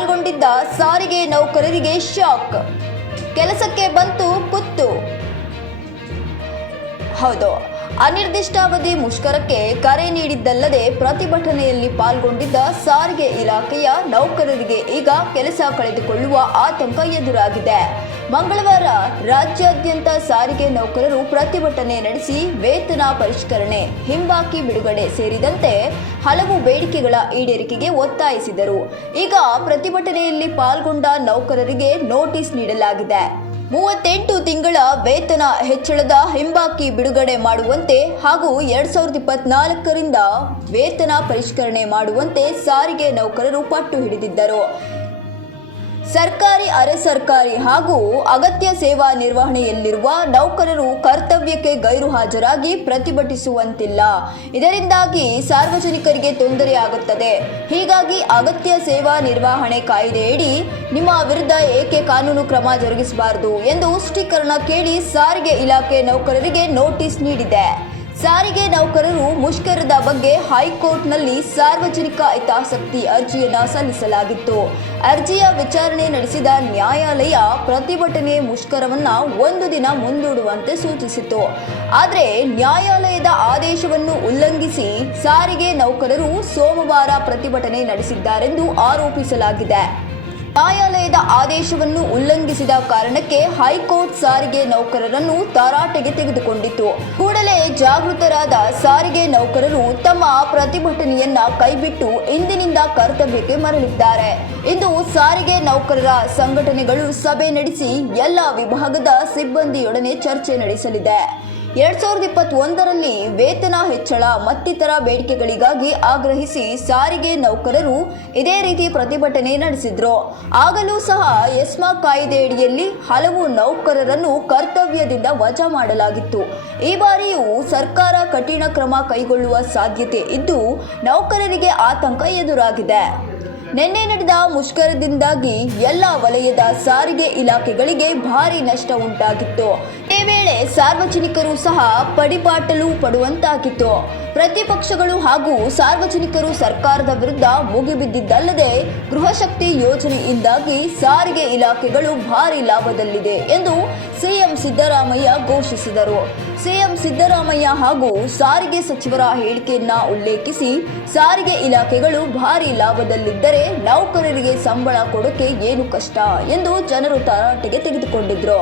ಪಾಲ್ಗೊಂಡಿದ್ದ ಸಾರಿಗೆ ನೌಕರರಿಗೆ ಶಾಕ್. ಕೆಲಸಕ್ಕೆ ಬಂತು ಕುತ್ತು. ಹೌದು, ಅನಿರ್ದಿಷ್ಟಾವಧಿ ಮುಷ್ಕರಕ್ಕೆ ಕರೆ ನೀಡಿದ್ದಲ್ಲದೆ ಪ್ರತಿಭಟನೆಯಲ್ಲಿ ಪಾಲ್ಗೊಂಡಿದ್ದ ಸಾರಿಗೆ ಇಲಾಖೆಯ ನೌಕರರಿಗೆ ಈಗ ಕೆಲಸ ಕಳೆದುಕೊಳ್ಳುವ ಆತಂಕ ಎದುರಾಗಿದೆ. ಮಂಗಳವಾರ ರಾಜ್ಯಾದ್ಯಂತ ಸಾರಿಗೆ ನೌಕರರು ಪ್ರತಿಭಟನೆ ನಡೆಸಿ ವೇತನ ಪರಿಷ್ಕರಣೆ, ಹಿಂಬಾಕಿ ಬಿಡುಗಡೆ ಸೇರಿದಂತೆ ಹಲವು ಬೇಡಿಕೆಗಳ ಈಡೇರಿಕೆಗೆ ಒತ್ತಾಯಿಸಿದರು. ಈಗ ಪ್ರತಿಭಟನೆಯಲ್ಲಿ ಪಾಲ್ಗೊಂಡ ನೌಕರರಿಗೆ ನೋಟಿಸ್ ನೀಡಲಾಗಿದೆ. ಮೂವತ್ತೆಂಟು ತಿಂಗಳ ವೇತನ ಹೆಚ್ಚಳದ ಹಿಂಬಾಕಿ ಬಿಡುಗಡೆ ಮಾಡುವಂತೆ ಹಾಗೂ ಎರಡ್ ಸಾವಿರದ ಇಪ್ಪತ್ನಾಲ್ಕರಿಂದ ವೇತನ ಪರಿಷ್ಕರಣೆ ಮಾಡುವಂತೆ ಸಾರಿಗೆ ನೌಕರರು ಪಟ್ಟು ಹಿಡಿದಿದ್ದರು. ಸರ್ಕಾರಿ, ಅರೆ ಸರ್ಕಾರಿ ಹಾಗೂ ಅಗತ್ಯ ಸೇವಾ ನಿರ್ವಹಣೆಯಲ್ಲಿರುವ ನೌಕರರು ಕರ್ತವ್ಯಕ್ಕೆ ಗೈರು ಹಾಜರಾಗಿ ಪ್ರತಿಭಟಿಸುವಂತಿಲ್ಲ. ಇದರಿಂದಾಗಿ ಸಾರ್ವಜನಿಕರಿಗೆ ತೊಂದರೆಯಾಗುತ್ತದೆ ಹೀಗಾಗಿ ಅಗತ್ಯ ಸೇವಾ ನಿರ್ವಹಣೆ ಕಾಯ್ದೆಯಡಿ ನಿಮ್ಮ ವಿರುದ್ಧ ಏಕೆ ಕಾನೂನು ಕ್ರಮ ಜರುಗಿಸಬಾರದು ಎಂದು ಸ್ಪಷ್ಟೀಕರಣ ಕೇಳಿ ಸಾರಿಗೆ ಇಲಾಖೆ ನೌಕರರಿಗೆ ನೋಟಿಸ್ ನೀಡಿದೆ. ಸಾರಿಗೆ ನೌಕರರು ಮುಷ್ಕರದ ಬಗ್ಗೆ ಹೈಕೋರ್ಟ್ನಲ್ಲಿ ಸಾರ್ವಜನಿಕ ಹಿತಾಸಕ್ತಿ ಅರ್ಜಿಯನ್ನು ಸಲ್ಲಿಸಲಾಗಿತ್ತು. ಅರ್ಜಿಯ ವಿಚಾರಣೆ ನಡೆಸಿದ ನ್ಯಾಯಾಲಯ ಪ್ರತಿಭಟನೆ ಮುಷ್ಕರವನ್ನು ಒಂದು ದಿನ ಮುಂದೂಡುವಂತೆ ಸೂಚಿಸಿತು ಆದರೆ ನ್ಯಾಯಾಲಯದ ಆದೇಶವನ್ನು ಉಲ್ಲಂಘಿಸಿ ಸಾರಿಗೆ ನೌಕರರು ಸೋಮವಾರ ಪ್ರತಿಭಟನೆ ನಡೆಸಿದ್ದಾರೆಂದು ಆರೋಪಿಸಲಾಗಿದೆ. ನ್ಯಾಯಾಲಯದ ಆದೇಶವನ್ನು ಉಲ್ಲಂಘಿಸಿದ ಕಾರಣಕ್ಕೆ ಹೈಕೋರ್ಟ್ ಸಾರಿಗೆ ನೌಕರರನ್ನು ತರಾಟೆಗೆ ತೆಗೆದುಕೊಂಡಿತು ಕೂಡಲೇ ಜಾಗೃತರಾದ ಸಾರಿಗೆ ನೌಕರರು ತಮ್ಮ ಪ್ರತಿಭಟನೆಯನ್ನ ಕೈಬಿಟ್ಟು ಇಂದಿನಿಂದ ಕರ್ತವ್ಯಕ್ಕೆ ಮರಳಿದ್ದಾರೆ. ಇಂದು ಸಾರಿಗೆ ನೌಕರರ ಸಂಘಟನೆಗಳು ಸಭೆ ನಡೆಸಿ ಎಲ್ಲ ವಿಭಾಗದ ಸಿಬ್ಬಂದಿಯೊಡನೆ ಚರ್ಚೆ ನಡೆಸಲಿದೆ. ಎರಡ್ ಸಾವಿರದ ಇಪ್ಪತ್ತೊಂದರಲ್ಲಿ ವೇತನ ಹೆಚ್ಚಳ ಮತ್ತಿತರ ಬೇಡಿಕೆಗಳಿಗಾಗಿ ಆಗ್ರಹಿಸಿ ಸಾರಿಗೆ ನೌಕರರು ಇದೇ ರೀತಿ ಪ್ರತಿಭಟನೆ ನಡೆಸಿದ್ರು. ಆಗಲೂ ಸಹ ಎಸ್ಮಾ ಕಾಯ್ದೆಯಡಿಯಲ್ಲಿ ಹಲವು ನೌಕರರನ್ನು ಕರ್ತವ್ಯದಿಂದ ವಜಾ ಮಾಡಲಾಗಿತ್ತು. ಈ ಬಾರಿಯೂ ಸರ್ಕಾರ ಕಠಿಣ ಕ್ರಮ ಕೈಗೊಳ್ಳುವ ಸಾಧ್ಯತೆ ಇದ್ದು, ನೌಕರರಿಗೆ ಆತಂಕ ಎದುರಾಗಿದೆ. ನಿನ್ನೆ ನಡೆದ ಮುಷ್ಕರದಿಂದಾಗಿ ಎಲ್ಲ ವಲಯದ ಸಾರಿಗೆ ಇಲಾಖೆಗಳಿಗೆ ಭಾರಿ ನಷ್ಟ ಉಂಟಾಗಿತ್ತು. ಈ ವೇಳೆ ಸಾರ್ವಜನಿಕರು ಸಹ ಪಡಿಪಾಟಲು ಪಡುವಂತಾಗಿತ್ತು. ಪ್ರತಿಪಕ್ಷಗಳು ಹಾಗೂ ಸಾರ್ವಜನಿಕರು ಸರ್ಕಾರದ ವಿರುದ್ಧ ಮುಗಿಬಿದ್ದಿದ್ದಲ್ಲದೆ ಗೃಹಶಕ್ತಿ ಯೋಜನೆಯಿಂದಾಗಿ ಸಾರಿಗೆ ಇಲಾಖೆಗಳು ಭಾರಿ ಲಾಭದಲ್ಲಿದೆ ಎಂದು ಸಿಎಂ ಸಿದ್ದರಾಮಯ್ಯ ಘೋಷಿಸಿದರು. ಸಿಎಂ ಸಿದ್ದರಾಮಯ್ಯ ಹಾಗೂ ಸಾರಿಗೆ ಸಚಿವರ ಹೇಳಿಕೆಯನ್ನ ಉಲ್ಲೇಖಿಸಿ, ಸಾರಿಗೆ ಇಲಾಖೆಗಳು ಭಾರಿ ಲಾಭದಲ್ಲಿದ್ದರೆ ನೌಕರರಿಗೆ ಸಂಬಳ ಕೊಡೋಕೆ ಏನು ಕಷ್ಟ ಎಂದು ಜನರು ತರಾಟೆಗೆ ತೆಗೆದುಕೊಂಡಿದ್ರು.